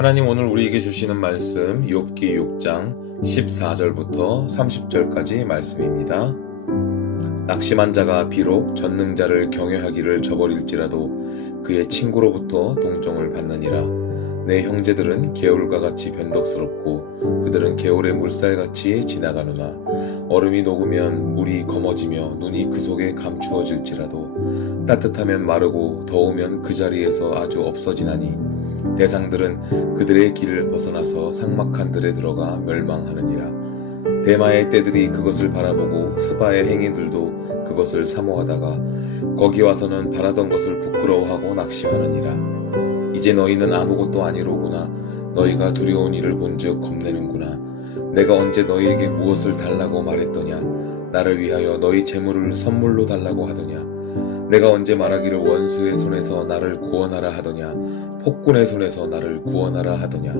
하나님 오늘 우리에게 주시는 말씀 욥기 6장 14절부터 30절까지 말씀입니다. 낙심한 자가 비록 전능자를 경외하기를 저버릴지라도 그의 친구로부터 동정을 받느니라. 내 형제들은 개울과 같이 변덕스럽고 그들은 개울의 물살같이 지나가느나 얼음이 녹으면 물이 검어지며 눈이 그 속에 감추어질지라도 따뜻하면 마르고 더우면 그 자리에서 아주 없어지나니 대상들은 그들의 길을 벗어나서 삭막한 들에 들어가 멸망하느니라. 대마의 떼들이 그것을 바라보고 스바의 행인들도 그것을 사모하다가 거기 와서는 바라던 것을 부끄러워하고 낙심하느니라. 이제 너희는 아무것도 아니로구나. 너희가 두려운 일을 본즉 겁내는구나. 내가 언제 너희에게 무엇을 달라고 말했더냐. 나를 위하여 너희 재물을 선물로 달라고 하더냐. 내가 언제 말하기를 원수의 손에서 나를 구원하라 하더냐. 폭군의 손에서 나를 구원하라 하더냐.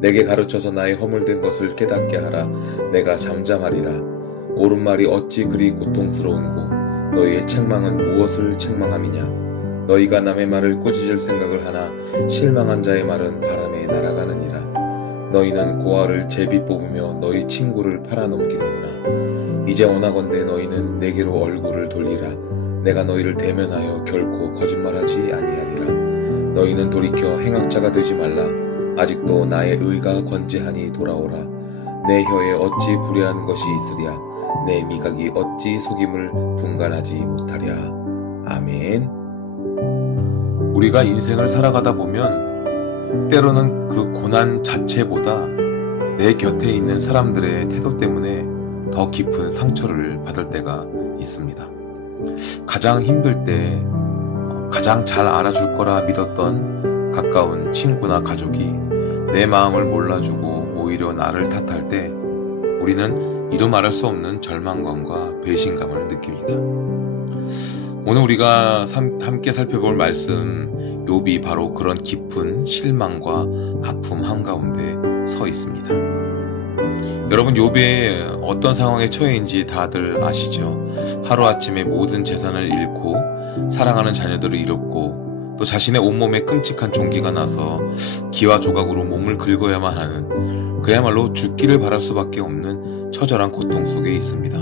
내게 가르쳐서 나의 허물된 것을 깨닫게 하라. 내가 잠잠하리라. 옳은 말이 어찌 그리 고통스러운고 너희의 책망은 무엇을 책망함이냐. 너희가 남의 말을 꾸짖을 생각을 하나 실망한 자의 말은 바람에 날아가느니라. 너희는 고아를 제비 뽑으며 너희 친구를 팔아넘기는구나. 이제 원하건대 너희는 내게로 얼굴을 돌리라. 내가 너희를 대면하여 결코 거짓말하지 아니하리라. 너희는 돌이켜 행악자가 되지 말라. 아직도 나의 의가 건재하니 돌아오라. 내 혀에 어찌 불의한 것이 있으랴. 내 미각이 어찌 속임을 분간하지 못하랴. 아멘. 우리가 인생을 살아가다 보면 때로는 그 고난 자체보다 내 곁에 있는 사람들의 태도 때문에 더 깊은 상처를 받을 때가 있습니다. 가장 힘들 때 가장 잘 알아줄 거라 믿었던 가까운 친구나 가족이 내 마음을 몰라주고 오히려 나를 탓할 때 우리는 이루 말할 수 없는 절망감과 배신감을 느낍니다. 오늘 우리가 함께 살펴볼 말씀 욥이 바로 그런 깊은 실망과 아픔 한가운데 서 있습니다. 여러분, 욥이 어떤 상황에 처해 있는지 다들 아시죠? 하루아침에 모든 재산을 잃고 사랑하는 자녀들을 잃었고 또 자신의 온몸에 끔찍한 종기가 나서 기와 조각으로 몸을 긁어야만 하는 그야말로 죽기를 바랄 수밖에 없는 처절한 고통 속에 있습니다.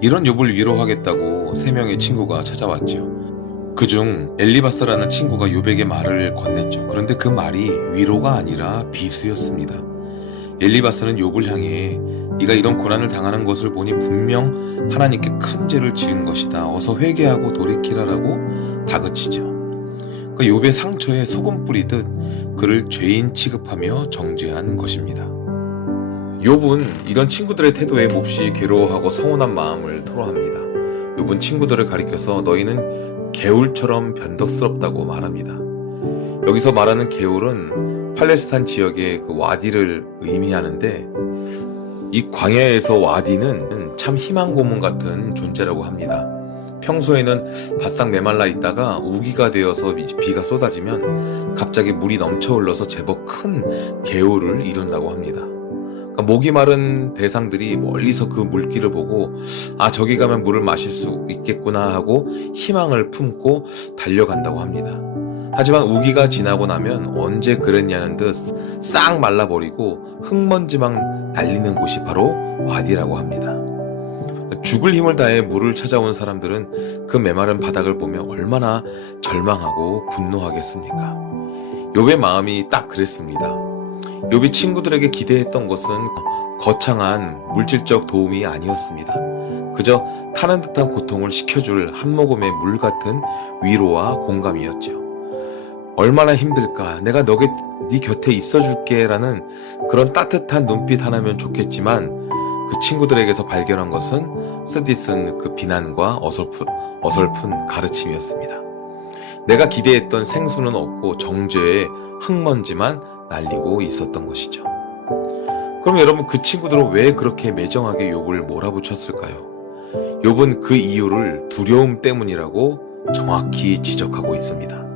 이런 욥을 위로하겠다고 3명의 친구가 찾아왔죠. 그중 엘리바스라는 친구가 욥에게 말을 건넸죠. 그런데 그 말이 위로가 아니라 비수였습니다. 엘리바스는 욥을 향해 네가 이런 고난을 당하는 것을 보니 분명 하나님께 큰 죄를 지은 것이다. 어서 회개하고 돌이키라라고 다그치죠. 그 욥의 상처에 소금 뿌리듯 그를 죄인 취급하며 정죄한 것입니다. 욥은 이런 친구들의 태도에 몹시 괴로워하고 서운한 마음을 토로합니다. 욥은 친구들을 가리켜서 너희는 개울처럼 변덕스럽다고 말합니다. 여기서 말하는 개울은 팔레스타인 지역의 그 와디를 의미하는데 이 광야에서 와디는 참 희망 고문 같은 존재라고 합니다. 평소에는 바싹 메말라 있다가 우기가 되어서 비가 쏟아지면 갑자기 물이 넘쳐 흘러서 제법 큰 개울을 이룬다고 합니다. 목이 마른 대상들이 멀리서 그 물길을 보고 저기 가면 물을 마실 수 있겠구나 하고 희망을 품고 달려간다고 합니다. 하지만 우기가 지나고 나면 언제 그랬냐는 듯 싹 말라버리고 흙먼지만 날리는 곳이 바로 와디라고 합니다. 죽을 힘을 다해 물을 찾아온 사람들은 그 메마른 바닥을 보며 얼마나 절망하고 분노하겠습니까? 욥의 마음이 딱 그랬습니다. 욥이 친구들에게 기대했던 것은 거창한 물질적 도움이 아니었습니다. 그저 타는 듯한 고통을 식혀줄 한 모금의 물 같은 위로와 공감이었죠. 얼마나 힘들까? 내가 네 곁에 있어줄게 라는 그런 따뜻한 눈빛 하나면 좋겠지만 그 친구들에게서 발견한 것은 쓰디쓴 그 비난과 어설픈 가르침이었습니다. 내가 기대했던 생수는 없고 정죄의 흙먼지만 날리고 있었던 것이죠. 그럼 여러분, 그 친구들은 왜 그렇게 매정하게 욥을 몰아붙였을까요? 욥은 그 이유를 두려움 때문이라고 정확히 지적하고 있습니다.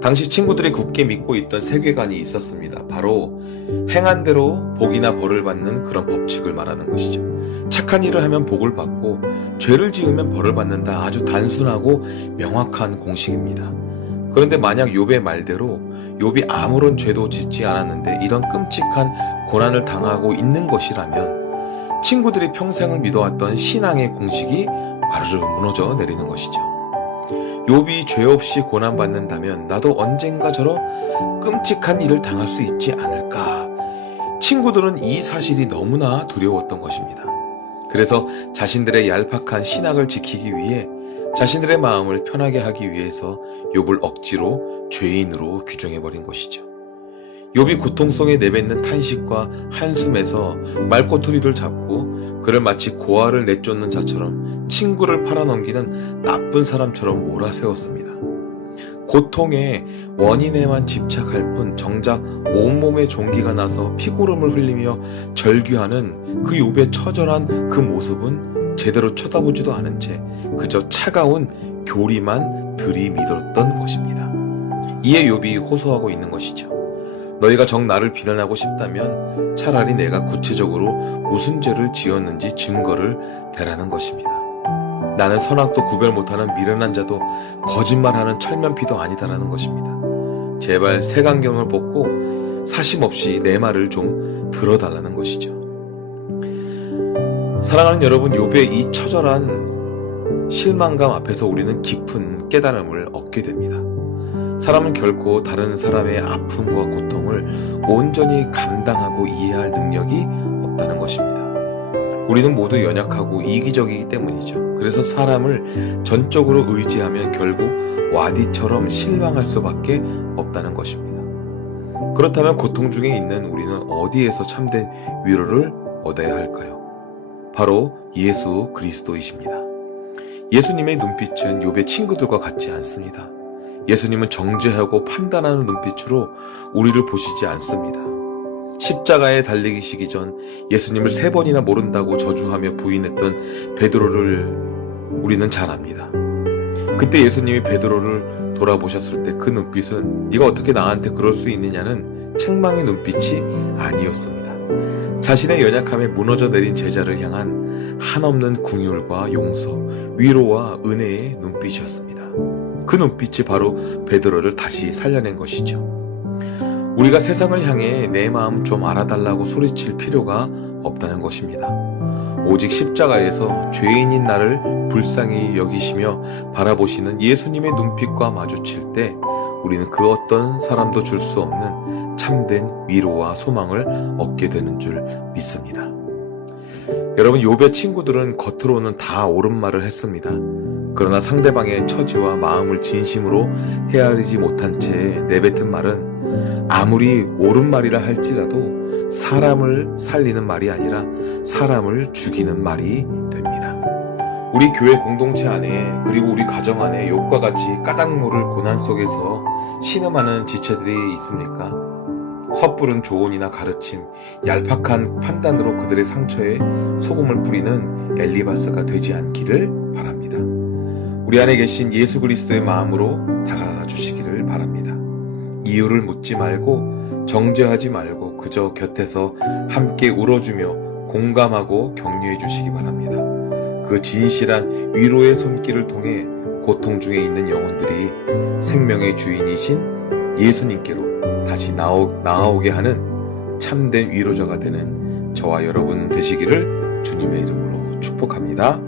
당시 친구들이 굳게 믿고 있던 세계관이 있었습니다. 바로 행한 대로 복이나 벌을 받는 그런 법칙을 말하는 것이죠. 착한 일을 하면 복을 받고 죄를 지으면 벌을 받는다. 아주 단순하고 명확한 공식입니다. 그런데 만약 욥의 말대로 욥이 아무런 죄도 짓지 않았는데 이런 끔찍한 고난을 당하고 있는 것이라면 친구들이 평생을 믿어왔던 신앙의 공식이 와르르 무너져 내리는 것이죠. 욥이 죄 없이 고난받는다면 나도 언젠가 저런 끔찍한 일을 당할 수 있지 않을까. 친구들은 이 사실이 너무나 두려웠던 것입니다. 그래서 자신들의 얄팍한 신앙을 지키기 위해 자신들의 마음을 편하게 하기 위해서 욥을 억지로 죄인으로 규정해버린 것이죠. 욥이 고통 속에 내뱉는 탄식과 한숨에서 말꼬투리를 잡고 그를 마치 고아를 내쫓는 자처럼 친구를 팔아넘기는 나쁜 사람처럼 몰아세웠습니다. 고통의 원인에만 집착할 뿐 정작 온몸에 종기가 나서 피고름을 흘리며 절규하는 그 욥의 처절한 그 모습은 제대로 쳐다보지도 않은 채 그저 차가운 교리만 들이밀었던 것입니다. 이에 욥이 호소하고 있는 것이죠. 너희가 정 나를 비난하고 싶다면 차라리 내가 구체적으로 무슨 죄를 지었는지 증거를 대라는 것입니다. 나는 선악도 구별 못하는 미련한 자도 거짓말하는 철면피도 아니다라는 것입니다. 제발 색안경을 벗고 사심없이 내 말을 좀 들어달라는 것이죠. 사랑하는 여러분, 욥의 이 처절한 실망감 앞에서 우리는 깊은 깨달음을 얻게 됩니다. 사람은 결코 다른 사람의 아픔과 고통을 온전히 감당하고 이해할 능력이 없다는 것입니다. 우리는 모두 연약하고 이기적이기 때문이죠. 그래서 사람을 전적으로 의지하면 결국 와디처럼 실망할 수밖에 없다는 것입니다. 그렇다면 고통 중에 있는 우리는 어디에서 참된 위로를 얻어야 할까요? 바로 예수 그리스도이십니다. 예수님의 눈빛은 욥의 친구들과 같지 않습니다. 예수님은 정죄하고 판단하는 눈빛으로 우리를 보시지 않습니다. 십자가에 달리시기 전 예수님을 3번이나 모른다고 저주하며 부인했던 베드로를 우리는 잘 압니다. 그때 예수님이 베드로를 돌아보셨을 때 그 눈빛은 네가 어떻게 나한테 그럴 수 있느냐는 책망의 눈빛이 아니었습니다. 자신의 연약함에 무너져 내린 제자를 향한 한없는 긍휼과 용서, 위로와 은혜의 눈빛이었습니다. 그 눈빛이 바로 베드로를 다시 살려낸 것이죠. 우리가 세상을 향해 내 마음 좀 알아달라고 소리칠 필요가 없다는 것입니다. 오직 십자가에서 죄인인 나를 불쌍히 여기시며 바라보시는 예수님의 눈빛과 마주칠 때 우리는 그 어떤 사람도 줄 수 없는 참된 위로와 소망을 얻게 되는 줄 믿습니다. 여러분, 욥의 친구들은 겉으로는 다 옳은 말을 했습니다. 그러나 상대방의 처지와 마음을 진심으로 헤아리지 못한 채 내뱉은 말은 아무리 옳은 말이라 할지라도 사람을 살리는 말이 아니라 사람을 죽이는 말이 됩니다. 우리 교회 공동체 안에 그리고 우리 가정 안에 욥과 같이 까닭 모를 고난 속에서 신음하는 지체들이 있습니까? 섣부른 조언이나 가르침, 얄팍한 판단으로 그들의 상처에 소금을 뿌리는 엘리바스가 되지 않기를 바랍니다. 우리 안에 계신 예수 그리스도의 마음으로 다가가 주시기를 바랍니다. 이유를 묻지 말고 정죄하지 말고 그저 곁에서 함께 울어주며 공감하고 격려해 주시기 바랍니다. 그 진실한 위로의 손길을 통해 고통 중에 있는 영혼들이 생명의 주인이신 예수님께로 다시 나아오게 하는 참된 위로자가 되는 저와 여러분 되시기를 주님의 이름으로 축복합니다.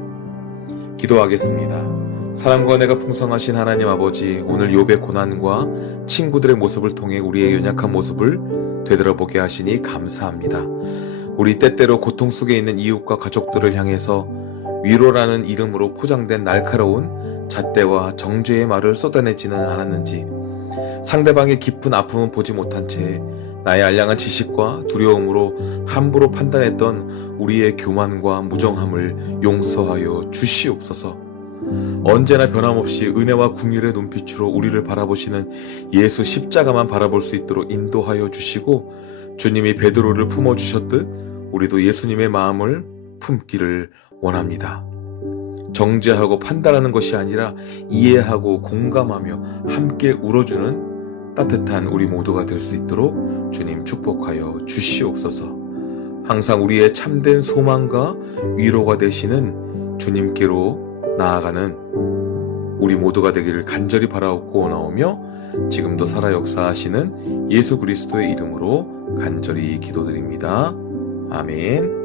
기도하겠습니다. 사랑과 은혜가 풍성하신 하나님 아버지, 오늘 욥의 고난과 친구들의 모습을 통해 우리의 연약한 모습을 되돌아보게 하시니 감사합니다. 우리 때때로 고통 속에 있는 이웃과 가족들을 향해서 위로라는 이름으로 포장된 날카로운 잣대와 정죄의 말을 쏟아내지는 않았는지, 상대방의 깊은 아픔은 보지 못한 채 나의 알량한 지식과 두려움으로 함부로 판단했던 우리의 교만과 무정함을 용서하여 주시옵소서. 언제나 변함없이 은혜와 긍휼의 눈빛으로 우리를 바라보시는 예수 십자가만 바라볼 수 있도록 인도하여 주시고, 주님이 베드로를 품어주셨듯 우리도 예수님의 마음을 품기를 원합니다. 정죄하고 판단하는 것이 아니라 이해하고 공감하며 함께 울어주는 따뜻한 우리 모두가 될 수 있도록 주님 축복하여 주시옵소서. 항상 우리의 참된 소망과 위로가 되시는 주님께로 나아가는 우리 모두가 되기를 간절히 바라옵고 원하오며 지금도 살아 역사하시는 예수 그리스도의 이름으로 간절히 기도드립니다. 아멘.